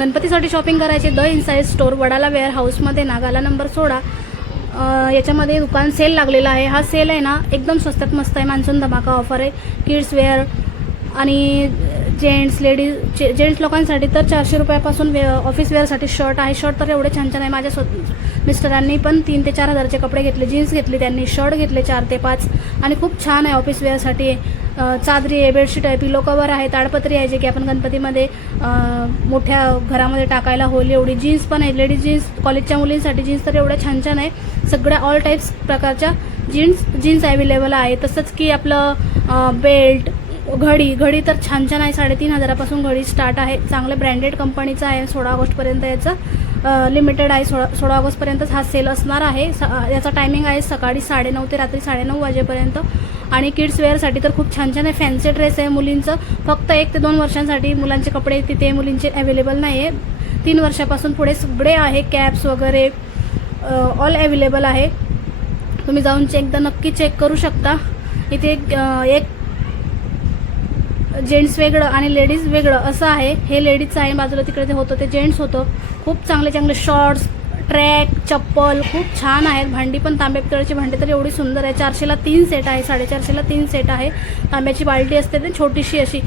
गणपतीसाठी शॉपिंग करायची. The inside store Wadala wear हाऊसमध्ये नागाला नंबर सोळा याच्यामध्ये दुकान सेल लागलेला आहे. हा सेल आहे ना एकदम स्वस्तात मस्त आहे. मान्सून धमाका ऑफर आहे. किड्स वेअर आणि जेंट्स लेडीज जे जेंट्स लोकांसाठी तर चारशे रुपयापासून वे ऑफिस वेअरसाठी शर्ट आहे. शर्ट तर एवढे छान छान आहे. माझ्या स्व मिस्टरांनी पण तीन ते चार हजारचे कपडे घेतले. जीन्स घेतली त्यांनी. शर्ट घेतले चार ते पाच. आणि खूप छान आहे ऑफिस वेअरसाठी चादरी आहे बेडशीट आहे पिलो कवर आहे ताडपत्री आहे जे की आपण गणपतीमध्ये मोठ्या घरामध्ये टाकायला होईल एवढी जीन्स पण आहे. लेडीज जीन्स कॉलेजच्या मुलींसाठी जीन्स तर एवढ्या छान छान आहे. सगळ्या ऑल टाईप्स प्रकारच्या जीन्स जीन्स अवेलेबल आहे. तसंच की आपलं बेल्ट घडी घडी तर छान छान आहे. साडेतीन हजारापासून घडी स्टार्ट आहे. चांगलं ब्रँडेड कंपनीचं आहे सोळा ऑगस्टपर्यंत याचं. लिमिटेड आहे. सोळा सोळा ऑगस्टपर्यंतच हा सेल असणार आहे. स याचा टायमिंग आहे सकाळी साडेनऊ ते रात्री साडेनऊ वाजेपर्यंत. आणि किड्स वेअरसाठी तर खूप छान छान आहे. फॅन्सी ड्रेस आहे मुलींचं. फक्त एक ते दोन वर्षांसाठी मुलांचे कपडे तिथे मुलींचे अवेलेबल नाही आहे तीन वर्षापासून पुढे सगळे आहे. कॅप्स वगैरे ऑल अवेलेबल आहे. तुम्ही जाऊन चेकदा एकदा नक्की चेक करू शकता. इथे एक जेंट्स वेगळं आणि लेडीज वेगळं असं आहे. हे लेडीजचं आहे बाजूला तिकडे ते होतं ते जेंट्स होतं. खूप चांगले चांगले शॉर्ट्स ट्रॅक चप्पल खूप छान आहेत. भांडी पण तांब्या पितळाची भांडी तर एवढी सुंदर आहे. चारशेला तीन सेट आहे साडेचारशेला तीन सेट आहे. तांब्याची बाल्टी असते ती छोटीशी अशी.